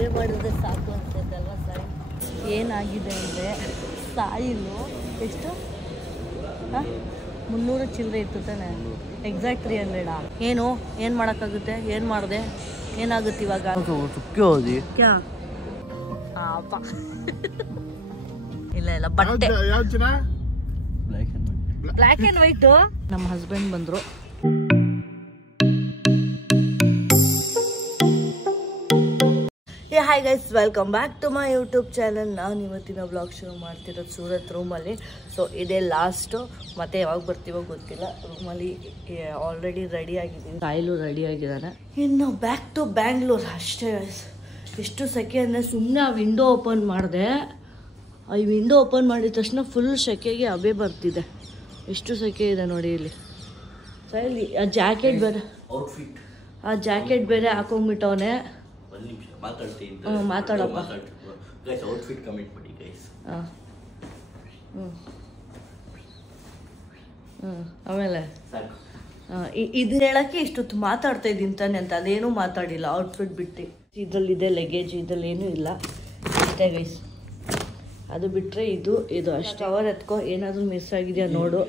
ನಿದ್ದೆ ಮಾಡಿದ್ರೆ ಸಾಕು ಅನ್ಸುತ್ತೆ ಅಲ್ವಾ ಸಾಯಿ? ಏನಾಗಿದೆ ಅಂದರೆ ಸಾಯಿಲು ಎಷ್ಟು 300 ಚಿಲ್ಲರೆ ಇತ್ತು ತಾನೆ, ಎಕ್ಸಾಕ್ಟ್ 300. ಏನು ಮಾಡೋಕ್ಕಾಗುತ್ತೆ? ಏನು ಮಾಡಿದೆ? ಏನಾಗುತ್ತೆ ಇವಾಗ? ಕ್ಯಾ ಇಲ್ಲ ಬಟ್ಟೆ ಬ್ಲ್ಯಾಕ್ ಆ್ಯಂಡ್ ವೈಟು. ನಮ್ಮ ಹಸ್ಬೆಂಡ್ ಬಂದರು. Hi guys, welcome back to my YouTube channel. ನಾನು ಇವತ್ತಿನ ವ್ಲಾಗ್ ಶುರು ಮಾಡ್ತಿರೋದು ಸೂರತ್ ರೂಮಲ್ಲಿ. ಸೊ ಇದೇ ಲಾಸ್ಟು, ಮತ್ತೆ ಯಾವಾಗ ಬರ್ತೀವೋ ಗೊತ್ತಿಲ್ಲ. ರೂಮಲ್ಲಿ ಆಲ್ರೆಡಿ ರೆಡಿ ಆಗಿದ್ದೀನಿ, ಸಾಯಿಲು ರೆಡಿ ಆಗಿದ್ದಾನೆ. ಇನ್ನು ಬ್ಯಾಕ್ ಟು ಬ್ಯಾಂಗ್ಳೂರ್ ಅಷ್ಟೇ ಗೈಸ್. ಎಷ್ಟು ಸೆಕೆ ಅಂದರೆ ಸುಮ್ಮನೆ ಆ ವಿಂಡೋ ಓಪನ್ ಮಾಡಿದೆ. ಈ ವಿಂಡೋ ಓಪನ್ ಮಾಡಿದ ತಕ್ಷಣ ಫುಲ್ ಸೆಕೆಗೆ ಹಬೆ ಬರ್ತಿದೆ. ಎಷ್ಟು ಸೆಕೆ ಇದೆ ನೋಡಿ ಇಲ್ಲಿ. ಸಾಯಿಲಿ ಆ ಜಾಕೆಟ್ ಬೇರೆ, ಆ ಜಾಕೆಟ್ ಬೇರೆ ಹಾಕೊಂಡ್ಬಿಟ್ಟವನೆ. ಮಾತಾಡಪ್ಪ. ಆಮೇಲೆ ಇದು ಹೇಳಕ್ಕೆ ಇಷ್ಟೊತ್ತು ಮಾತಾಡ್ತಾ ಇದ್ದೀನಿ ತಾನೆ ಅಂತ, ಅದೇನೂ ಮಾತಾಡಿಲ್ಲ. ಔಟ್ಫಿಟ್ ಬಿಟ್ಟು ಇದರಲ್ಲಿದೆ ಲಗೇಜ್, ಇದರಲ್ಲಿ ಏನೂ ಇಲ್ಲ ಅಷ್ಟೇ ಗೈಸ್. ಅದು ಬಿಟ್ಟರೆ ಇದು ಅಷ್ಟು. ಅವರ್ ಎತ್ಕೋ, ಏನಾದರೂ ಮಿಸ್ ಆಗಿದೆಯಾ ನೋಡು.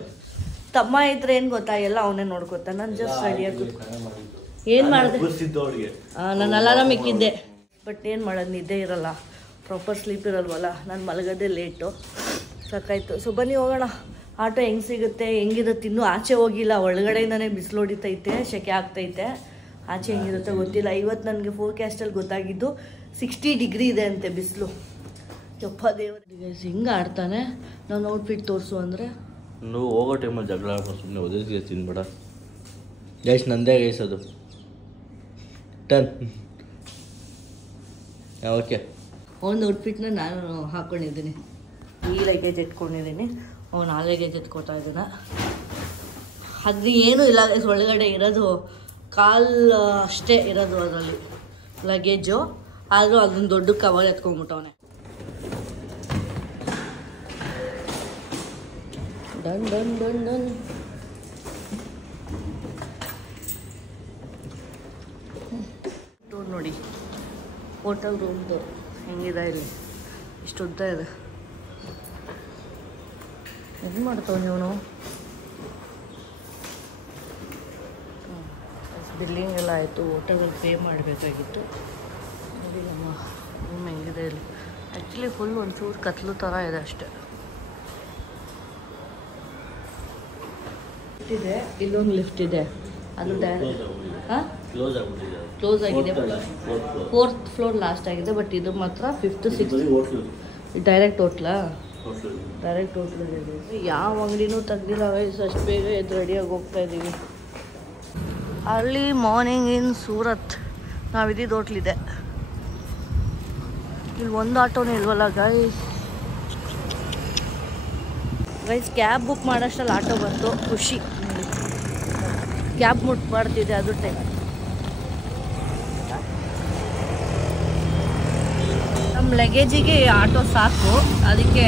ತಮ್ಮ ಇದ್ರೆ ಏನು ಗೊತ್ತಾ, ಎಲ್ಲ ಅವನೇ ನೋಡ್ಕೊತಾ. ನಾನು ಜಸ್ಟ್ ರೆಡಿಯಾಗಿ ಏನು ಮಾಡಿದೆ, ನಾನು ಅಲಾರಾಮ್ ಇಕ್ಕಿದ್ದೆ. ಬಟ್ ಏನು ಮಾಡೋದು, ನಿದ್ದೆ ಇರಲ್ಲ, ಪ್ರಾಪರ್ ಸ್ಲೀಪ್ ಇರಲ್ವಲ್ಲ. ನಾನು ಮಲಗೋದೇ ಲೇಟು, ಸಾಕಾಯ್ತು. ಸೊ ಬನ್ನಿ ಹೋಗೋಣ. ಆಟೋ ಹೆಂಗೆ ಸಿಗುತ್ತೆ, ಹೆಂಗಿರುತ್ತೆ, ಇನ್ನೂ ಆಚೆ ಹೋಗಿಲ್ಲ. ಒಳಗಡೆಯಿಂದನೇ ಬಿಸಿಲು ಹೊಡಿತೈತೆ, ಸೆಕೆ ಆಗ್ತೈತೆ. ಆಚೆ ಹೆಂಗಿರುತ್ತೆ ಗೊತ್ತಿಲ್ಲ. ಇವತ್ತು ನನಗೆ ಫೋರ್ಕ್ಯಾಸ್ಟಲ್ಲಿ ಗೊತ್ತಾಗಿದ್ದು 60 ಡಿಗ್ರಿ ಇದೆ ಅಂತೆ ಬಿಸಿಲು. ಯಪ್ಪ ದೇವರಿಗೆ, ಹಿಂಗೆ ಆಡ್ತಾನೆ. ನಾನು ಔಟ್ಫಿಟ್ ತೋರಿಸು ಅಂದರೆ ನೀವು ಹೋಗೋ ಟೈಮಲ್ಲಿ ಜಗಳ ಆಡ್ಕೊಂಡು ಸುಮ್ಮನೆ ಒದಗಿಸಿ ತಿನ್ಬೇಡ ಗೈಸ್. ನಂದೇ ಗೈಸ್ ಅದು ಟನ್. ಓಕೆ, ಒಂದು ಔಟ್ಫಿಟ್ನ ನಾನು ಹಾಕ್ಕೊಂಡಿದ್ದೀನಿ. ಈ ಲಗೇಜ್ ಎತ್ಕೊಂಡಿದ್ದೀನಿ, ಅವ್ನು ಆ ಲಗೇಜ್ ಎತ್ಕೊತಾ ಇದ್ದಾನೆ. ಅದು ಏನೂ ಇಲ್ಲ, ಒಳಗಡೆ ಇರೋದು ಕಾಲು ಅಷ್ಟೇ ಇರೋದು ಅದರಲ್ಲಿ ಲಗೇಜು. ಆದರೂ ಅದೊಂದು ದೊಡ್ಡ ಕವರ್ ಎತ್ಕೊಂಡ್ಬಿಟ್ಟವನೆ. Done done done done. ನೋಡಿ ಹೋಟೆಲ್ ರೂಮ್ದು ಹೆಂಗಿದೆ ಇಲ್ಲಿ, ಇಷ್ಟು ಉದ್ದ ಇದೆ. ಏನು ಮಾಡ್ತಾವ ನೀವು? ಬಿಲ್ಲಿಂಗ್ ಎಲ್ಲ ಆಯಿತು, ಹೋಟೆಲಲ್ಲಿ ಪೇ ಮಾಡಬೇಕಾಗಿತ್ತು. ನೋಡಿ ನಮ್ಮ ರೂಮ್ ಹೆಂಗಿದೆ ಇಲ್ಲಿ. ಆ್ಯಕ್ಚುಲಿ ಫುಲ್ ಒಂಚೂರು ಕತ್ಲು ಥರ ಇದೆ ಅಷ್ಟೆ. ಇದೆ, ಇಲ್ಲೊಂದು ಲಿಫ್ಟ್ ಇದೆ, ಅದು ಕ್ಲೋಸ್ ಆಗಿದೆ. 4th ಫ್ಲೋರ್ ಲಾಸ್ಟ್ ಆಗಿದೆ. ಬಟ್ ಇದು ಮಾತ್ರ 5th 6th ಡೈರೆಕ್ಟ್ ಹೋಟ್ಲಾ? ಡೈರೆಕ್ಟ್ ಹೋಟ್ಲಿದೆ. ಯಾವ ಅಂಗಡಿನೂ ತೆಗ್ದಿಲ್ಲ ವಯಸ್ಸು. ಅಷ್ಟು ಬೇಗ ಎದ್ದು ರೆಡಿಯಾಗಿ ಹೋಗ್ತಾ ಇದ್ದೀವಿ. ಅರ್ಲಿ ಮಾರ್ನಿಂಗ್ ಇನ್ ಸೂರತ್. ನಾವಿದ್ದಿದ್ದು ಹೋಟ್ಲಿದೆ. ಇಲ್ಲಿ ಒಂದು ಆಟೋನೇ ಇಲ್ವಲ್ಲ ಗೈಸ್. ಕ್ಯಾಬ್ ಬುಕ್ ಮಾಡೋಷ್ಟರಲ್ಲಿ ಆಟೋ ಬಂತು, ಖುಷಿ. ಕ್ಯಾಬ್ ಮಾಡ್ತಿದ್ದೆ ಅದು ಟೈಮ್. ನಮ್ಮ ಲಗೇಜಿಗೆ ಆಟೋ ಸಾಕು, ಅದಕ್ಕೆ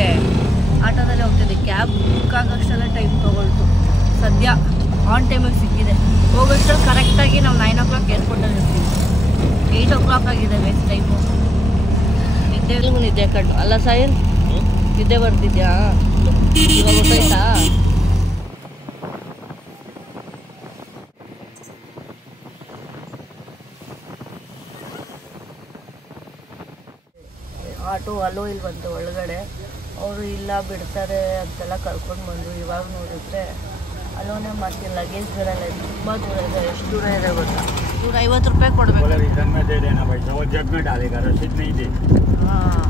ಆಟೋದಲ್ಲೇ ಹೋಗ್ತಿದ್ದೆ. ಕ್ಯಾಬ್ ಬುಕ್ ಆಗೋಷ್ಟೆಲ್ಲ ಟೈಮ್ ತೊಗೊಳ್ತು. ಸದ್ಯ ಆನ್ ಟೈಮಿಗೆ ಸಿಕ್ಕಿದೆ. ಹೋಗೋಷ್ಟರಲ್ಲಿ ಕರೆಕ್ಟಾಗಿ ನಾವು 9 o'clock ಏರ್ಪೋರ್ಟಲ್ಲಿ ಇರ್ತೀವಿ. 8 o'clock ಆಗಿದೆ ವೇಸ್ಟ್ ಟೈಮು. ನಿದ್ದೆ ಕಣ್ಣು ಅಲ್ಲ ಸಾಯಿಲ್, ನಿದ್ದೆ ಬರ್ತಿದ್ಯಾ? ಇವಾಗ ಗೊತ್ತಾಯ್ತಾ? ಆಟೋ ಅಲೋ ಇಲ್ಲಿ ಬಂತು ಒಳಗಡೆ. ಅವರು ಇಲ್ಲ ಬಿಡ್ತಾರೆ ಅಂತೆಲ್ಲ ಕರ್ಕೊಂಡು ಬಂದರು. ಇವಾಗ ನೋಡಿದ್ರೆ ಅಲೋನೇ ಮಾಡ್ತೀನಿ. ಲಗೇಜ್ ಬರಲ್ಲ, ತುಂಬ ದೂರ ಇದೆ. ಎಷ್ಟು ದೂರ ಇದೆ ಗೊತ್ತಾ? 150 ರೂಪಾಯಿ ಕೊಡಬೇಕು. ಹಾಂ,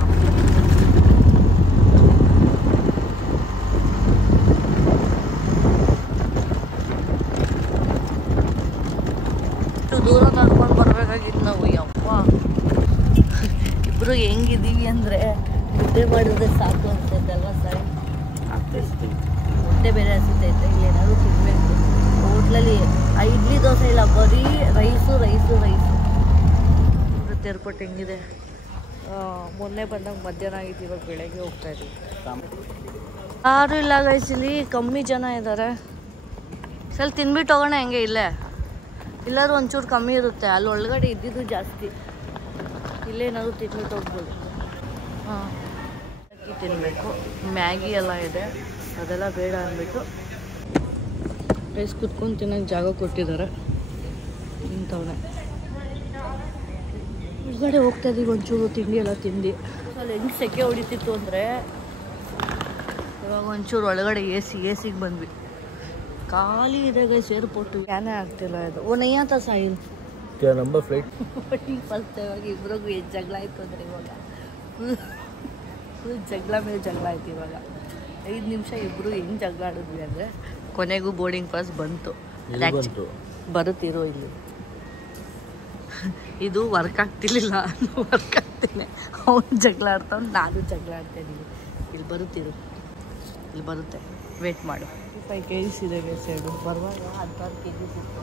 ದೂರ ನಡ್ಕೊಂಡು ಬರ್ಬೇಕಾಗಿತ್ತು ನಾವು. ಯಪ್ಪ, ಇಬ್ಬರು ಹೆಂಗಿದ್ದೀವಿ ಅಂದರೆ ನಿದ್ದೆ ಮಾಡಿದ್ರೆ ಸಾಕು ಅನ್ಸುತ್ತೆ ಅಲ್ವಾ ಸರ್? ಹೊಟ್ಟೆ ಬೇರೆ ಹಸಿತೈತೆ. ಇಲ್ಲಿ ಏನಾದರೂ ತಿನ್ನಬೇಕು. ಹೋಟ್ಲಲ್ಲಿ ಇಡ್ಲಿ ದೋಸೆ ಇಲ್ಲ, ಬರೀ ರೈಸು. ಸೂರತ್ ಏರ್ಪೋರ್ಟ್ ಹೆಂಗಿದೆ? ಮೊನ್ನೆ ಬಂದಾಗ ಮಧ್ಯಾಹ್ನ ಆಗಿತ್ತು, ಇವಾಗ ಬೆಳಗ್ಗೆ ಹೋಗ್ತಾ ಇದ್ದೀವಿ. ಯಾರೂ ಇಲ್ಲ ಗೈಸ್, ಇಲ್ಲಿ ಕಮ್ಮಿ ಜನ ಇದ್ದಾರೆ. ಸ್ವಲ್ಪ ತಿನ್ಬಿಟ್ಟು ಹೋಗೋಣ ಹೆಂಗೆ ಇಲ್ಲೇ. ಇಲ್ಲಾದ್ರೂ ಒಂಚೂರು ಕಮ್ಮಿ ಇರುತ್ತೆ, ಅಲ್ಲಿ ಒಳಗಡೆ ಇದ್ದಿದ್ದು ಜಾಸ್ತಿ. ಇಲ್ಲೇ ಏನಾದರೂ ತಿನ್ಬಿಟ್ಟು ಹೋಗ್ಬೋದು. ಹಾಂ, ಅಕ್ಕಿ ತಿನ್ನಬೇಕು, ಮ್ಯಾಗಿ ಎಲ್ಲ ಇದೆ, ಅದೆಲ್ಲ ಬೇಡ ಅಂದ್ಬಿಟ್ಟು ರೈಸ್ ಕುತ್ಕೊಂಡು ತಿನ್ನೋಕ್ಕೆ ಜಾಗ ಕೊಟ್ಟಿದ್ದಾರೆ. ಇಂಥವನ್ನೇ ಹೊರಗಡೆ ಹೋಗ್ತಾ ಇದ್ದೀವಿ, ಒಂಚೂರು ತಿಂಡಿ ಎಲ್ಲ ತಿಂದು. ಅಲ್ಲಿ ಹೆಂಗೆ ಸೆಕೆ ಹೊಡಿತಿತ್ತು ಅಂದರೆ ಇವಾಗ ಒಂಚೂರು ಒಳಗಡೆ ಎ ಸಿಗೆ ಬಂದ್ವಿ. ಖಾಲಿ ಇದೆ ಗೈಸ್ ಏರ್ಪೋರ್ಟು, ಏನೇ ಆಗ್ತಿಲ್ಲ ಇದು. ಓ ನಯ್ಯಾತ ಸಾಯಿಲ್ ನಂಬರ್ ಫ್ಲೈಟ್ ಫಸ್ಟ್ ಇವಾಗ ಇಬ್ರಿಗೂ ಎಷ್ಟು ಜಗಳ ಆಯಿತು ಅಂದರೆ ಇವಾಗ ಫುಲ್ ಜಗಳ ಮೇಲೆ ಜಗಳ ಆಯ್ತು. ಇವಾಗ 5 ನಿಮಿಷ ಇಬ್ಬರು ಹೆಂಗೆ ಜಗಳ ಆಡಿದ್ವಿ ಅಂದರೆ ಕೊನೆಗೂ ಬೋರ್ಡಿಂಗ್ ಪಾಸ್ ಬಂತು. ಬರುತ್ತಿರೋ ಇಲ್ಲಿ ಇದು ವರ್ಕ್ ಆಗ್ತಿರ್ಲಿಲ್ಲ, ವರ್ಕ್ ಆಗ್ತೇನೆ. ಅವ್ನು ಜಗಳ ಆಡ್ತಾವ್, ನಾನು ಜಗಳ ಆಡ್ತಾಯಿದ್ದೀನಿ. ಇಲ್ಲಿ ಬರುತ್ತೆ, ವೇಟ್ ಮಾಡು. 5 kgs ಇದೆ ಸೈಡು, ಬರುವಾಗ 16 kgs ಇತ್ತು.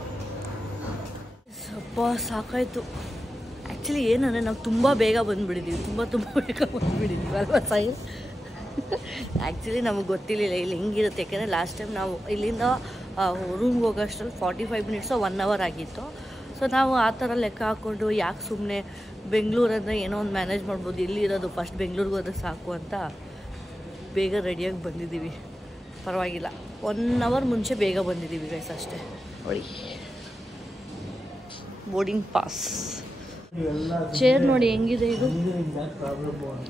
ಸ್ವಲ್ಪ ಸಾಕಾಯಿತು. ಆ್ಯಕ್ಚುಲಿ ಏನಂದರೆ ನಾವು ತುಂಬ ಬೇಗ ಬಂದುಬಿಟ್ಟಿದ್ದೀವಿ, ತುಂಬ ಬೇಗ ಬಂದುಬಿಟ್ಟಿದ್ದೀವಿ ಅಲ್ವಾ ಸಾಯಿ? ಆ್ಯಕ್ಚುಲಿ ನಮಗೆ ಗೊತ್ತಿರಲಿಲ್ಲ ಇಲ್ಲಿ ಹೆಂಗಿರುತ್ತೆ. ಯಾಕೆಂದರೆ ಲಾಸ್ಟ್ ಟೈಮ್ ನಾವು ಇಲ್ಲಿಂದ ರೂಮ್ಗೆ ಹೋಗೋಷ್ಟರಲ್ಲಿ 45 ಮಿನಿಟ್ಸು 1 hour ಆಗಿತ್ತು. ಸೊ ನಾವು ಆ ಥರ ಲೆಕ್ಕ ಹಾಕ್ಕೊಂಡು ಯಾಕೆ ಸುಮ್ಮನೆ ಬೆಂಗಳೂರಂದರೆ ಏನೋ ಒಂದು ಮ್ಯಾನೇಜ್ ಮಾಡ್ಬೋದು, ಇಲ್ಲಿ ಇರೋದು ಫಸ್ಟ್ ಬೆಂಗಳೂರಿಗೆ ಹೋದ್ರೆ ಸಾಕು ಅಂತ ಬೇಗ ರೆಡಿಯಾಗಿ ಬಂದಿದ್ದೀವಿ. ಪರವಾಗಿಲ್ಲ, 1 hour ಮುಂಚೆ ಬೇಗ ಬಂದಿದ್ದೀವಿ ಗೈಸ್ ಅಷ್ಟೇ. ನೋಡಿ ಬೋರ್ಡಿಂಗ್ ಪಾಸ್. ಚೇರ್ ನೋಡಿ ಹೆಂಗಿದೆ, ಇದು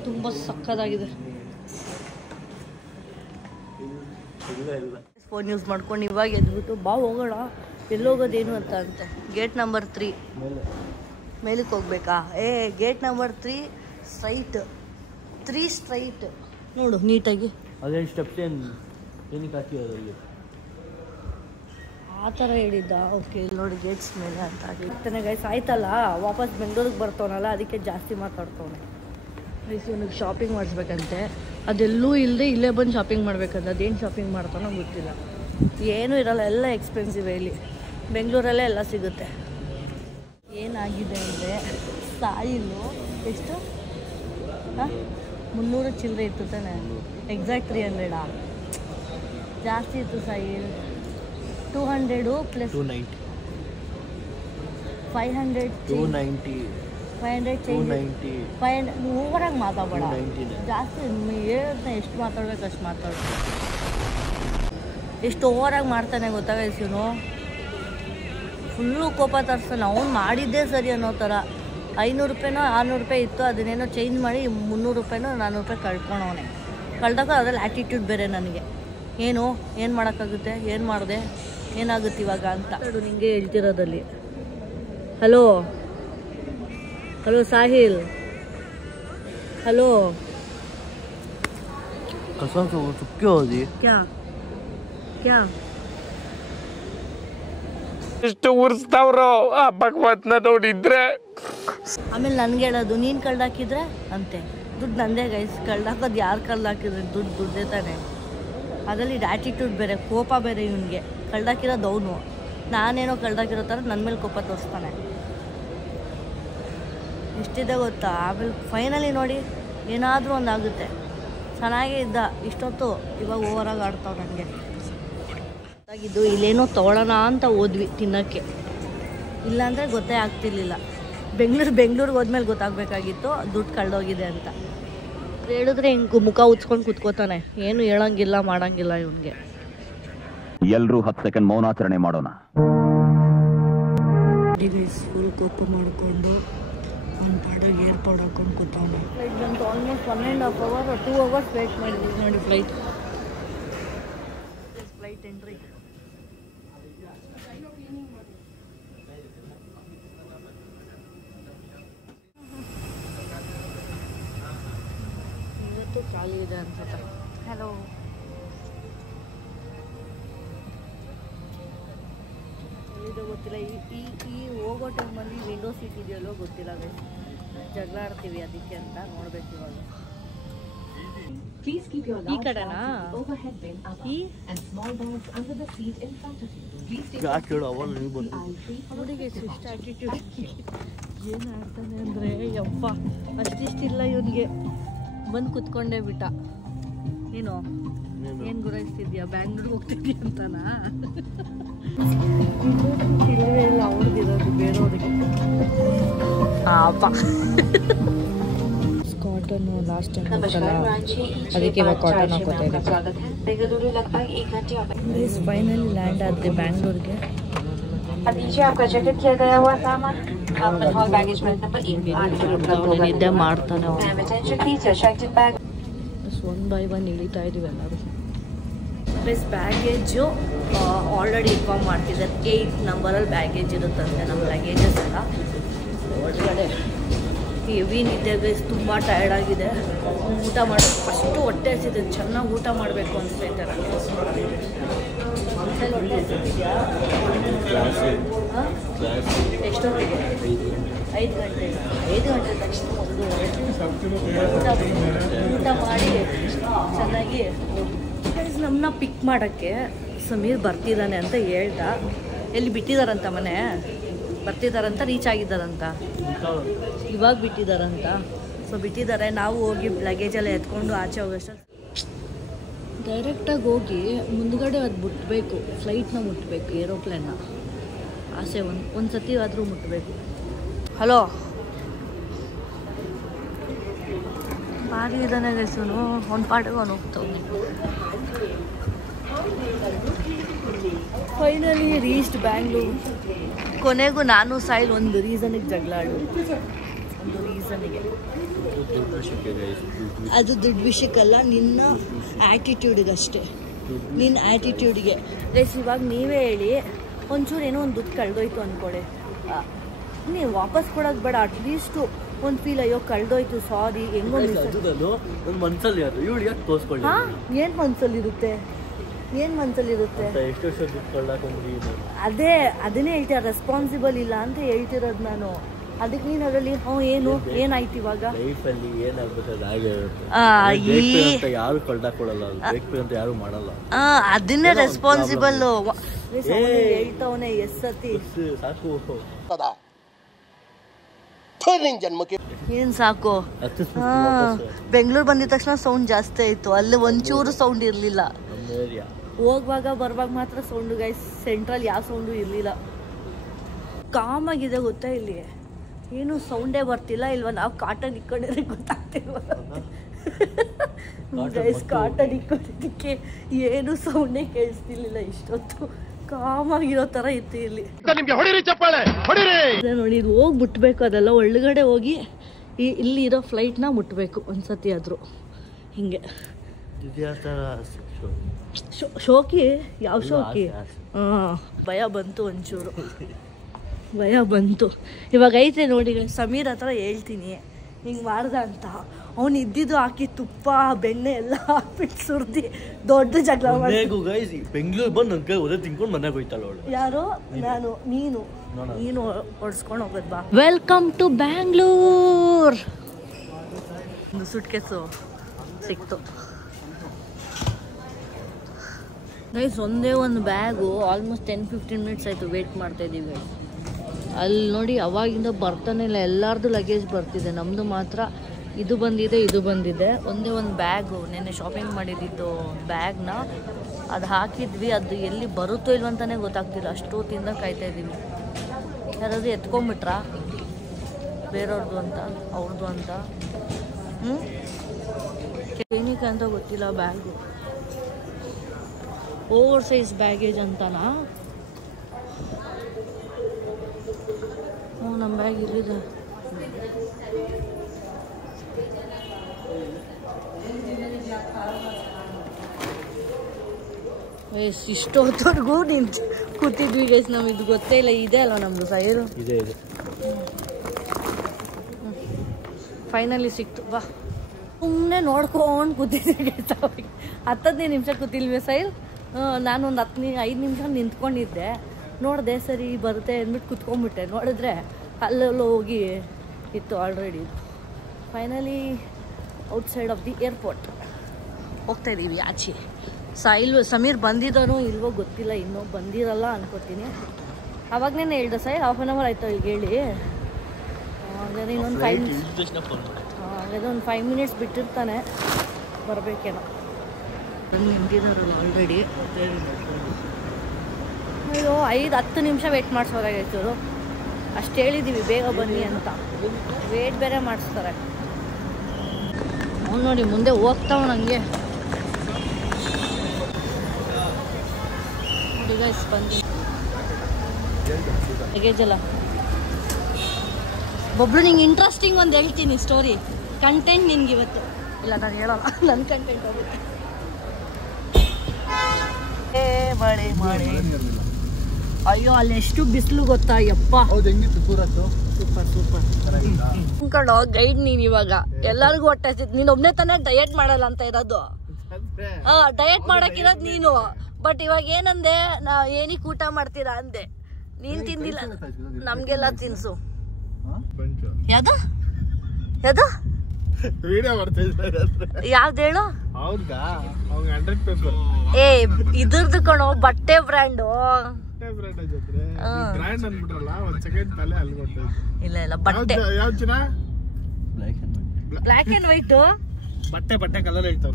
ತುಂಬ ಸಕ್ಕತ್ತಾಗಿದೆ. ಫೋನ್ ಯೂಸ್ ಮಾಡ್ಕೊಂಡು ಇವಾಗ ಎದ್ಬಿಟ್ಟು ಬಾ ಹೋಗೋಣ, ಎಲ್ಲೋಗೋದೇನು ಅಂತ ಗೇಟ್ ನಂಬರ್ 3 ಮೇಲಕ್ಕೆ ಹೋಗ್ಬೇಕಾ? ಗೇಟ್ ನಂಬರ್ 3 ಸ್ಟ್ರೈಟ್ ನೋಡು ನೀಟಾಗಿ. ಅದೇನು ಸ್ಟೆಪ್ಸ್ ಏನಕ್ಕೆ ಹಾಕಿರೋದು ಆ ಥರ ಹೇಳಿದ್ದ. ಓಕೆ, ಇಲ್ಲಿ ನೋಡಿ ಗೇಟ್ಸ್ ಮೇಲೆ ಅಂತ ಆಗ್ತಾನೆ ಗೈಸ್. ಆಯ್ತಲ್ಲ, ವಾಪಸ್ ಬೆಂಗಳೂರಿಗೆ ಬರ್ತವನಲ್ಲ, ಅದಕ್ಕೆ ಜಾಸ್ತಿ ಮಾತಾಡ್ತವನೆ. ಗೈಸ್ ಇವನಿಗೆ ಶಾಪಿಂಗ್ ಮಾಡಿಸ್ಬೇಕಂತೆ, ಅದೆಲ್ಲೂ ಇಲ್ಲದೆ ಇಲ್ಲೇ ಬಂದು ಶಾಪಿಂಗ್ ಮಾಡ್ಬೇಕಂತ. ಅದೇನು ಶಾಪಿಂಗ್ ಮಾಡ್ತಾನೋ ಗೊತ್ತಿಲ್ಲ. ಏನೂ ಇರೋಲ್ಲ, ಎಲ್ಲ ಎಕ್ಸ್ಪೆನ್ಸಿವ್ ಇಲ್ಲಿ. ಬೆಂಗಳೂರಲ್ಲೇ ಎಲ್ಲ ಸಿಗುತ್ತೆ. ಏನಾಗಿದೆ ಅಂದರೆ ಸಾಯಿಲು ಎಷ್ಟು 300 ಚಿಲ್ಲರೆ ಇತ್ತು ತಾನೆ, ಎಕ್ಸಾಕ್ಟ್ 300 ಜಾಸ್ತಿ ಇತ್ತು ಸಾಯಿಲ್. 200 ಪ್ಲಸ್ 290 500 290 500 290 500. ನೀವು ಓವರಾಗಿ ಮಾತಾಡಬೇಡ, ಜಾಸ್ತಿ ಹೇಳ್ತಾನೆ. ಎಷ್ಟು ಮಾತಾಡ್ಬೇಕು ಅಷ್ಟು ಮಾತಾಡ್ಬೇಕು. ಎಷ್ಟು ಓವರಾಗಿ ಮಾಡ್ತಾನೆ ಗೊತ್ತಾಗೈತಿ ಇವನು. ಫುಲ್ಲು ಕೋಪ ತರಿಸ್ತಾನೆ. ಅವ್ನು ಮಾಡಿದ್ದೇ ಸರಿ ಅನ್ನೋ ಥರ. 500 ರೂಪಾಯಿನೋ 600 ರೂಪಾಯಿ ಇತ್ತು, ಅದನ್ನೇನೋ ಚೇಂಜ್ ಮಾಡಿ 300 ರೂಪಾಯಿನೋ 400 ರೂಪಾಯಿ ಕಳ್ಕೊಳವನೆ. ಕಳ್ದಾಗ ಅದ್ರಲ್ಲಿ ಆ್ಯಟಿಟ್ಯೂಡ್ ಬೇರೆ ನನಗೆ. ಏನು ಮಾಡೋಕ್ಕಾಗುತ್ತೆ, ಏನು ಮಾಡಿದೆ, ಏನಾಗುತ್ತೆ ಇವಾಗ ಅಂತ ನಿಂಗೆ ಹೇಳ್ತಿರೋದಲ್ಲಿ. ಹಲೋ ಸಾಹಿಲ್, ಹಲೋ ಕ್ಯಾ ಎಷ್ಟು ಉರ್ಸ್ತಾವ್ರೋ ಆ ಭಗವತ್ನ ನೋಡಿದ್ರೆ. ಆಮೇಲೆ ನನ್ಗೆ ಹೇಳೋದು, ನೀನು ಕಳ್ದಾಕಿದ್ರೆ ಅಂತೆ. ದುಡ್ಡು ನಂದೇ ಗೈಸ್, ಕಳ್ದಾಕೋದು ಯಾರು ಕಳ್ದಾಕಿದ್ರೆ ದುಡ್ಡೇ ತಾನೆ. ಅದರಲ್ಲಿ ಆ್ಯಟಿಟ್ಯೂಡ್ ಬೇರೆ, ಕೋಪ ಬೇರೆ ಇವನಿಗೆ. ಕಳ್ದಾಕಿರೋದು ಅವನು, ನಾನೇನೋ ಕಳ್ದಾಕಿರೋ ಥರ ನನ್ನ ಮೇಲೆ ಕೋಪ ತೋರಿಸ್ತಾನೆ. ಇಷ್ಟಿದೆ ಗೊತ್ತಾ. ಆಮೇಲೆ ಫೈನಲಿ ನೋಡಿ ಏನಾದರೂ ಒಂದು ಆಗುತ್ತೆ. ಚೆನ್ನಾಗೇ ಇದ್ದ ಇಷ್ಟೊತ್ತು, ಇವಾಗ ಓವರಾಗಿ ಆಡ್ತಾವೆ ನನಗೆ. ಇದು ಇಲ್ಲೇನೋ ತೊಗೊಳ್ಳೋಣ ಅಂತ ಹೋದ್ವಿ ತಿನ್ನೋಕ್ಕೆ, ಇಲ್ಲಾಂದರೆ ಗೊತ್ತೇ ಆಗ್ತಿರ್ಲಿಲ್ಲ. ಬೆಂಗಳೂರಿಗೆ ಹೋದ್ಮೇಲೆ ಗೊತ್ತಾಗಬೇಕಾಗಿತ್ತು ದುಡ್ಡು ಕಳೆದೋಗಿದೆ ಅಂತ. ಹೇಳಿದ್ರೆ ಹಿಂಗೆ ಮುಖ ಉಚ್ಕೊಂಡು ಕುತ್ಕೋತಾನೆ, ಏನು ಹೇಳಂಗಿಲ್ಲ ಮಾಡಂಗಿಲ್ಲ ಇವನಿಗೆ. ಎಲ್ಲರೂ 10 ಸೆಕೆಂಡ್ ಮೌನಾಚರಣೆ ಮಾಡೋಣ. ಫುಲ್ ಕೋಪ ಮಾಡಿಕೊಂಡು ಒಂದು ಪಾಡಾಗಿ ಏರ್ಪೋರ್ಟ್ ಹಾಕೊಂಡು ಕೂತವನೆ. ಫ್ಲೈಟ್ ಬಂತು. ಆಲ್ಮೋಸ್ಟ್ 1.5 hour 2 hours ವೇಟ್ ಮಾಡಿದ್ವಿ ನೋಡಿ ಫ್ಲೈಟ್ ಎಂಟ್ರಿ. ಇವತ್ತು ಖಾಲಿ ಇದೆ ಅನ್ಸುತ್ತೆ. ಹಲೋ, ಎಲ್ಲಿದೆ ಗೊತ್ತಿಲ್ಲ. ಈ ಹೋಗೋ ಟೈಮಲ್ಲಿ ವಿಂಡೋ ಸೀಟ್ ಇದೆಯಲ್ಲೋ ಗೊತ್ತಿಲ್ಲ. ಜಗಳ ಆಡ್ತೀವಿ ಅದಕ್ಕೆ ಅಂತ ನೋಡ್ಬೇಕು ಇವಾಗ. ಈ ಕಡೆನಾ ಅವನಿಗೆ ಇಷ್ಟ ಆಟಿಟ್ಯೂಡ್. ಏನು ಆಡ್ತಾನೆ ಅಂದರೆ ಯಪ್ಪ ಅಷ್ಟಿಷ್ಟಿಲ್ಲ ಇವನಿಗೆ. ಬಂದು ಕುತ್ಕೊಂಡೇ ಬಿಟ್ಟ. ಏನು ಗುರಾಯಿಸ್ತಿದ್ಯಾ, ಬ್ಯಾಂಗ್ಳೂರ್ಗೆ ಹೋಗ್ತಿದ್ಯಾ ಅಂತನಾ? ಇಲ್ಲವೇ ಇಲ್ಲ ಅವ್ರದ್ದಿರೋದು ಬೇರೆಯವ್ರಿಗೆ. ಪಾಪ ಕಾಟನ್ ಲಾಸ್ಟ್ ಟೈಮ್ ಅದಕ್ಕೆ ಇವಾಗ ಕಾಟನ್ ಹಾಕೋತಾ ಇದ್ದೀವಿ. ಫೈನಲಿ ಲ್ಯಾಂಡ್ ಆದ್ರೆ ಬ್ಯಾಂಗ್ಳೂರ್ಗೆ. ನಿದ್ದೆ ಮಾಡ್ತಾನೆ ಒನ್ ಬೈ ಒನ್ ಇಳಿತಾ ಇದೀವಿ ಎಲ್ಲರೂ. ಪ್ಲಸ್ ಬ್ಯಾಗೇಜು ಆಲ್ರೆಡಿ ಇನ್ಫಾರ್ಮ್ ಮಾಡ್ತಿದ್ದಾರೆ 8 ನಂಬರಲ್ಲಿ ಬ್ಯಾಗೇಜ್ ಇರುತ್ತಂತೆ ನಮ್ಮ ಲಗೇಜಸ್ ಎಲ್ಲ. ಒಳಗಡೆ ಹೆವಿ ನಿದ್ದೆ ಗೈಸ್, ತುಂಬ ಟಯರ್ಡ್ ಆಗಿದೆ. ಊಟ ಮಾಡಬೇಕು, ಫಸ್ಟು ಹೊಟ್ಟೆ ಹಸಿದೆ, ಚೆನ್ನಾಗಿ ಊಟ ಮಾಡಬೇಕು ಅನಿಸ್ತೈತೆ ನನಗೆ. ಹೊಟ್ಟೆ ಹಸಿದ್ಯಾ? ಎಷ್ಟೊತ್ತಿಗೆ? 5 ಗಂಟೆ. 5 ಗಂಟೆ ತಕ್ಷಣ ಊಟ ಮಾಡಿ ಚೆನ್ನಾಗಿ ನಮ್ಮನ್ನ ಪಿಕ್ ಮಾಡೋಕ್ಕೆ ಸಮೀರ್ ಬರ್ತಿದ್ದಾನೆ ಅಂತ ಹೇಳ್ದ. ಎಲ್ಲಿ ಬಿಟ್ಟಿದ್ದಾರಂತ ಮನೆ ಬರ್ತಿದ್ದಾರಂತ, ರೀಚ್ ಆಗಿದ್ದಾರಂತ, ಇವಾಗ ಬಿಟ್ಟಿದ್ದಾರಂತ. ಸೊ ಬಿಟ್ಟಿದ್ದಾರೆ. ನಾವು ಹೋಗಿ ಲಗೇಜೆಲ್ಲ ಎತ್ಕೊಂಡು ಆಚೆ ಹೋಗೋಷ್ಟು ಡೈರೆಕ್ಟಾಗಿ ಹೋಗಿ ಮುಂದ್ಗಡೆ ಅದು ಮುಟ್ಟಬೇಕು, ಫ್ಲೈಟ್ನ ಮುಟ್ಟಬೇಕು, ಏರೋಪ್ಲೇನ್ನ ಆಸೆ ಒಂದು ಸತಿ ಆದರೂ ಮುಟ್ಟಬೇಕು. ಹಲೋ, ಭಾರಿ ಇದ್ದಾನೆ ಗೈಸನು, ಒಂದು ಪಾಟಿಗೆ ಅವ್ನು ಹೋಗ್ತಾವೆ. Finally reached Bangalore. ಕೊನೆಗೂ ನಾನು ಸಾಯಿಲ್ ಒಂದು ರೀಸನಿಗೆ ಜಗಳ ಆಡು, ಒಂದು ರೀಸನಿಗೆ. ಅದು ದುಡ್ಡು ವಿಷಯಕ್ಕಲ್ಲ, ನಿನ್ನ ಆ್ಯಟಿಟ್ಯೂಡಿಗಷ್ಟೇ, ನಿನ್ನ ಆ್ಯಟಿಟ್ಯೂಡಿಗೆ. ಗೈಸ್ ಇವಾಗ ನೀವೇ ಹೇಳಿ, ಒಂಚೂರು ಏನೋ ಒಂದು ದುಡ್ಡು ಕಳೆದೋಯ್ತು ಅಂದ್ಕೊಳ್ಳಿ, ನೀವು ವಾಪಸ್ ಕೊಡೋದು ಬೇಡ, ಅಟ್ಲೀಸ್ಟು ಒಂದು ಫೀಲ್, ಅಯ್ಯೋ ಕಳೆದೋಯ್ತು ಸಾರಿ ಹೆಂಗೋ ಮನ್ಸಲ್ಲಿ ಅದು ಇವಳು ಯಾಕೆ ತೋರಿಸ್ಕೊಳ್ಳಿ. ಹಾಂ, ಏನು ಮನ್ಸಲ್ಲಿರುತ್ತೆ, ಏನು ಮನ್ಸಲ್ಲಿರುತ್ತೆ? ಅದೇ ಅದನ್ನೇ ಹೇಳ್ತೀರ, ರೆಸ್ಪಾನ್ಸಿಬಲ್ ಇಲ್ಲ ಅಂತ ಹೇಳ್ತಿರೋದು ನಾನು. ಅದಕ್ಕೆ ನೀನು ಅದರಲ್ಲಿ ಏನು ಏನಾಯ್ತು ಇವಾಗ ಲೈಫಲ್ಲಿ ಏನಾಗ್ಬೇಕು ಯಾರು ಕಳ್ದಾಕೊಡಲ್ಲ, ಅಂತ ಯಾರು ಮಾಡಲ್ಲ. ಅದನ್ನೇ ರೆಸ್ಪಾನ್ಸಿಬಲ್ ಹೇಳ್ತಾವನೆ ಎಸ್ ಸತಿ. ಸಾಕು ಏನ್ ಸಾಕು? ಬೆಂಗಳೂರು ಬಂದಿದ ತಕ್ಷಣ ಸೌಂಡ್ ಜಾಸ್ತಿ ಆಯ್ತು, ಅಲ್ಲಿ ಒಂಚೂರು ಸೌಂಡ್ ಇರ್ಲಿಲ್ಲ. ಹೋಗುವಾಗ ಬರುವಾಗ ಮಾತ್ರ ಸೌಂಡು ಗೈಸ್, ಸೆಂಟ್ರಲ್ ಯಾವ ಸೌಂಡು ಇರಲಿಲ್ಲ. ಕಾಮಾಗಿದೆ ಗೊತ್ತಾ, ಇಲ್ಲಿ ಏನು ಸೌಂಡೇ ಬರ್ತಿಲ್ಲ. ಇಲ್ವಾ ನಾವು ಕಾಟನ್ ಇಕ್ಕೊಂಡಿದ್ರೆ ಗೊತ್ತಾಗ್ತಿಲ್ವ ಗೈಸ್, ಕಾಟನ್ ಇಕ್ಕೊಂಡಿದ್ದಕ್ಕೆ ಏನು ಸೌಂಡೇ ಕೇಳಿಸ್ತಿರ್ಲಿಲ್ಲ ಇಷ್ಟೊತ್ತು. ಕಾಮಾಗಿರೋ ಥರ ಇತ್ತು ಇಲ್ಲಿ. ನೋಡಿ ಇದು ಹೋಗಿ ಮುಟ್ಬೇಕು, ಅದೆಲ್ಲ ಒಳಗಡೆ ಹೋಗಿ ಇಲ್ಲಿ ಇರೋ ಫ್ಲೈಟ್ನ ಮುಟ್ಟಬೇಕು ಒಂದ್ಸತಿ ಆದರೂ ಹಿಂಗೆ. ಶೋಕಿ ಯಾವ ಶೋಕಿ? ಹಾಂ, ಭಯ ಬಂತು ಒಂಚೂರು, ಭಯ ಬಂತು. ಇವಾಗ ಐತೆ ನೋಡಿ ಸಮೀರ್ ಹತ್ರ ಹೇಳ್ತೀನಿ ಹಿಂಗೆ ಮಾಡ್ದ ಅಂತ. ಅವ್ನು ಇದ್ದಿದ್ದು ಹಾಕಿ ತುಪ್ಪ ಬೆಣ್ಣೆ ಎಲ್ಲ ಹಾಕ್ಬಿಟ್ಟು ಸುರ್ದಿ ದೊಡ್ಡ ಜಗಳ ಮಾಡಿ ಬೆಂಗಳೂರು ಬಂದು ನನ್ನ ಕೈ ಒದೆ ತಿನ್ಕೊಂಡು ಮನೆಗೆ ಹೋಯ್ತಾಳ ಅವಳು. ಯಾರು? ನಾನು, ನೀನು ಹೊಡ್ಸ್ಕೊಂಡು ಹೋಗೋದು ಬಾ. Welcome to Bangalore. ಒಂದು ಸುಟ್ಕೇಸು ಸಿಕ್ತು ಗೈಸ್, ಒಂದೇ ಒಂದು ಬ್ಯಾಗು. ಆಲ್ಮೋಸ್ಟ್ 10-15 ಮಿನಿಟ್ಸ್ ಆಯಿತು ವೇಟ್ ಮಾಡ್ತಾ ಇದ್ದೀವಿ. ಅಲ್ಲಿ ನೋಡಿ ಅವಾಗಿಂದ ಬರ್ತಾನೆ ಇಲ್ಲ, ಎಲ್ಲರದು ಲಗೇಜ್ ಬರ್ತಿದೆ, ನಮ್ಮದು ಮಾತ್ರ ಇದು ಬಂದಿದೆ. ಒಂದೇ ಒಂದು ಬ್ಯಾಗು, ನೆನ್ನೆ ಶಾಪಿಂಗ್ ಮಾಡಿದ್ದು ಬ್ಯಾಗ್ನ ಅದು ಹಾಕಿದ್ವಿ, ಅದು ಎಲ್ಲಿ ಬರುತ್ತೋ ಇಲ್ವಂತಾನೆ ಗೊತ್ತಾಗ್ತಿಲ್ಲ, ಅಷ್ಟೊತ್ತಿಂದ ಕಾಯ್ತಾ ಇದ್ದೀವಿ. ಯಾರಾದರೂ ಎತ್ಕೊಂಡ್ಬಿಟ್ರಾ ಬೇರೆಯವ್ರದ್ದು ಅಂತ, ಅವ್ರದ್ದು ಅಂತ. ಏನಕ್ಕೆ ಅಂತ ಗೊತ್ತಿಲ್ಲ. ಬ್ಯಾಗು ಓವರ್ ಸೈಜ್ ಬ್ಯಾಗೇಜ್ ಅಂತನಾ? ನಮ್ಮ ಬ್ಯಾಗ್ ಇಲ್ಲಿದೆ. ಇಷ್ಟೊತ್ತವರೆಗೂ ನಿಂತು ಕೂತಿದ್ವಿ ಗೈಸ್, ನಮ್ಗೆ ಇದು ಗೊತ್ತೇ ಇಲ್ಲ. ಇದೆ ಅಲ್ಲ ನಮ್ಮದು ಸೈರು, ಇದೆ. ಫೈನಲಿ ಸಿಕ್ತು. ಬಾ, ಸುಮ್ಮನೆ ನೋಡ್ಕೊಂಡು ಕೂತಿದ್ವಿ ಗೈಸ್. 10-15 ನಿಮಿಷ ಕೂತಿಲ್ವೇ ಸೈಲ್? ನಾನು ಒಂದು 5 ನಿಮಿಷ ನಿಂತ್ಕೊಂಡಿದ್ದೆ, ನೋಡಿದೆ ಸರಿ ಬರುತ್ತೆ ಅಂದ್ಬಿಟ್ಟು ಕುತ್ಕೊಂಡ್ಬಿಟ್ಟೆ. ನೋಡಿದ್ರೆ ಅಲ್ಲೆಲ್ಲ ಹೋಗಿ ಇತ್ತು already. Finally outside of the airport ಹೋಗ್ತಾ ಇದ್ದೀವಿ ಆಚೆ. ಸಮೀರ್ ಬಂದಿದ್ದಾನೋ ಇಲ್ವೋ ಗೊತ್ತಿಲ್ಲ, ಇನ್ನೂ ಬಂದಿರಲ್ಲ ಅನ್ಕೋತೀನಿ. ಅವಾಗನೇ ಹೇಳ್ದೆ ಸರ್, 1/2 hour ಆಯ್ತು ಇಲ್ಲಿಗೆ ಹೇಳಿ. ಹಾಗಾದ್ರೆ ಇನ್ನೊಂದು 5 ಮಿನಿಟ್ಸ್ ಬಿಟ್ಟಿರ್ತಾನೆ, ಬರಬೇಕೇನೋ. ನಿಂತಿದ್ದಾರಲ್ಲ ಆಲ್ರೆಡಿ. ಅಯ್ಯೋ 5-10 ನಿಮಿಷ ವೆಯ್ಟ್ ಮಾಡಿಸೋರಾಗೈತರು. ಅಷ್ಟು ಹೇಳಿದ್ದೀವಿ ಬೇಗ ಬನ್ನಿ ಅಂತ. ವೇಟ್ ಬೇರೆ ಮಾಡಿಸ್ತಾರೆ. ಅವ್ನು ನೋಡಿ ಮುಂದೆ ಹೋಗ್ತಾವ ನನಗೆ. ನೋಡಿ ಗೈಸ್ ಬಂದು ಲಗೇಜ್ ಎಲ್ಲ ಒಬ್ರು ನಿಂಗೆ ಇಂಟ್ರೆಸ್ಟಿಂಗ್ ಒಂದು ಹೇಳ್ತೀನಿ ಸ್ಟೋರಿ. ಕಂಟೆಂಟ್ ನಿನ್ಗೆ ಇವತ್ತು ಇಲ್ಲ, ನಾನು ಹೇಳಲ್ಲ, ನನ್ನ ಕಂಟೆಂಟ್ ಅದು. ಮಳೆ ಮಳೆ, ಅಯ್ಯೋ ಅಲ್ಲಿ ಎಷ್ಟು ಬಿಸಿಲು ಗೊತ್ತಾ ಯಪ್ಪ. ಸೂಪರ್ ಸೂಪರ್ ಕಣೋ ಗೈಡ್. ನೀನ್ ಇವಾಗ ಎಲ್ಲರಿಗೂ ಹೊಟ್ಟೆ ನೀನ್ ಒಬ್ನೇ ತಾನೇ ಡಯಟ್ ಮಾಡಲ್ಲ ಅಂತ ಇರೋದು. ಡಯಟ್ ಮಾಡಕ್ಕಿರೋದು ನೀನು. ಬಟ್ ಇವಾಗ ಏನಂದೆ, ನಾ ಏನಕ್ಕೆ ಊಟ ಮಾಡ್ತೀರಾ ಅಂದೆ. ನೀನ್ ತಿಂದಿಲ್ಲ, ನಮ್ಗೆಲ್ಲ ತಿನ್ಸು. ಯಾವ್ದು ಯಾವ್ದು ಯಾವ್ದು ಹೇಳು. ಏ ಇದ್ರದ್ದು ಕಣೋ, ಬಟ್ಟೆ ಬ್ರ್ಯಾಂಡು. ಇಲ್ಲ ಇಲ್ಲ, ಬಟ್ಟೆ ಬ್ಲಾಕ್ ಅಂಡ್ ವೈಟ್ ಬಟ್ಟೆ ಬಟ್ಟೆ ಕಲರ್ ಹೇಳ್ತಾರ.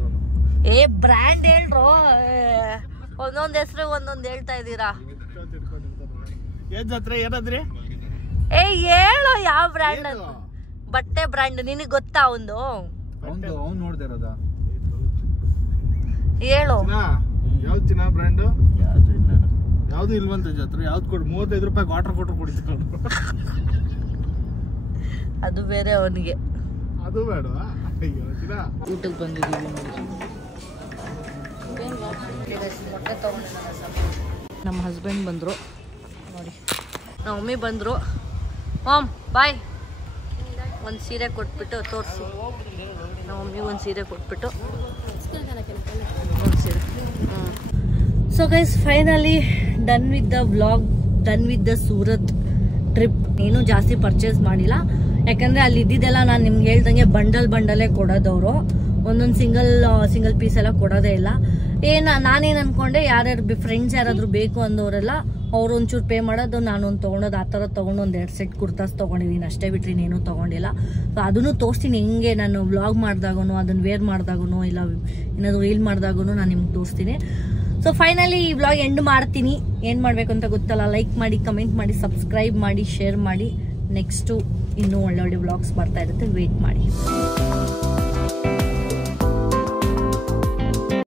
ಏ ಬ್ರ್ಯಾಂಡ್ ಹೇಳ್ರು, ಒಂದೊಂದ್ ಹೆಸರು ಒಂದೊಂದ್ ಹೇಳ್ತಾ ಇದ್ದೀರಾ. ಏನಾದ್ರಿ ಏ ಹೇಳು ಯಾವ ಬ್ರ್ಯಾಂಡ್? ಬಟ್ಟೆ ಬ್ರ್ಯಾಂಡ್ ನಿನಗ್ ಗೊತ್ತಾ? ಒಂದು ನೋಡ್ದಿರೋದ ಹೇಳು. ಯಾವ್ದು ಚಿನ್ನ ಬ್ರ್ಯಾಂಡ್? ಯಾವ್ದು ಇಲ್ವಂತ ಜಾತ್ರೆ. ಯಾವ್ದು ಕೊಡು? 35 ರೂಪಾಯಿ ವಾಟರ್ ಕೊಟ್ರು ಕುಡಿಸ್ಕೊಂಡು. ಅದು ಬೇರೆ ಅವನಿಗೆ. ಅದು ಬೇಡ. ಊಟಕ್ಕೆ ಬಂದಿದ್ದೀವಿ. ಮೊಟ್ಟೆ ತಗೊಂಡು ನಮ್ಮ ಹಸ್ಬೆಂಡ್ ಬಂದರು ನೋಡಿ, ನಮ್ಮ ಮಮ್ಮಿ ಬಂದರು. ಮಾಮ್ ಬಾಯ್. ಒಂದು ಸೀರೆ ಕೊಟ್ಬಿಟ್ಟು ತೋರಿಸಿ. ನಮ್ಮ ಮಮ್ಮಿಗೆ ಒಂದು ಸೀರೆ ಕೊಟ್ಬಿಟ್ಟು ಒಂದು ಸೀರೆ. So guys finally done with the vlog, done with the Surat trip. ಏನೂ ಜಾಸ್ತಿ ಪರ್ಚೇಸ್ ಮಾಡಿಲ್ಲ, ಯಾಕಂದರೆ ಅಲ್ಲಿ ಇದ್ದಿದ್ದೆಲ್ಲ ನಾನು ನಿಮ್ಗೆ ಹೇಳ್ದಂಗೆ ಬಂಡಲೇ ಕೊಡೋದವರು. ಒಂದೊಂದು ಸಿಂಗಲ್ ಪೀಸ್ ಎಲ್ಲ ಕೊಡೋದೇ ಇಲ್ಲ. ನಾನೇನು ಅಂದ್ಕೊಂಡೆ, ಯಾರ್ಯಾರು ಫ್ರೆಂಡ್ಸ್ ಯಾರಾದರೂ ಬೇಕು ಅಂದವರೆಲ್ಲ ಅವ್ರು ಒಂಚೂರು ಪೇ ಮಾಡೋದು, ನಾನೊಂದು ತೊಗೊಳೋದು. ಆ ಥರ ತೊಗೊಂಡು ಒಂದು 2 ಸೆಟ್ ಕುರ್ತಾಸ್ ತೊಗೊಂಡಿದ್ದೀನಿ ಅಷ್ಟೇ, ಬಿಟ್ಟರೆ ಇನ್ನೇನು ತೊಗೊಂಡಿಲ್ಲ. ಸೊ ಅದನ್ನು ತೋರಿಸ್ತೀನಿ ಹೆಂಗೆ ನಾನು ವ್ಲಾಗ್ ಮಾಡಿದಾಗೂ, ಅದನ್ನು ವೇರ್ ಮಾಡಿದಾಗೂ, ಇಲ್ಲ ಏನಾದರೂ ರೀಲ್ ಮಾಡಿದಾಗೂ ನಾನು ನಿಮ್ಗೆ ತೋರಿಸ್ತೀನಿ. ಸೊ ಫೈನಲಿ ಈ ವ್ಲಾಗ್ ಎಂಡ್ ಮಾಡ್ತೀನಿ. ಏನು ಮಾಡಬೇಕು ಅಂತ ಗೊತ್ತಲ್ಲ. ಲೈಕ್ ಮಾಡಿ, ಕಮೆಂಟ್ ಮಾಡಿ, ಸಬ್ಸ್ಕ್ರೈಬ್ ಮಾಡಿ, ಶೇರ್ ಮಾಡಿ. ನೆಕ್ಸ್ಟು ಇನ್ನೂ ಒಳ್ಳೊಳ್ಳೆ ವ್ಲಾಗ್ಸ್ ಬರ್ತಾ ಇರುತ್ತೆ, ವೇಟ್ ಮಾಡಿ.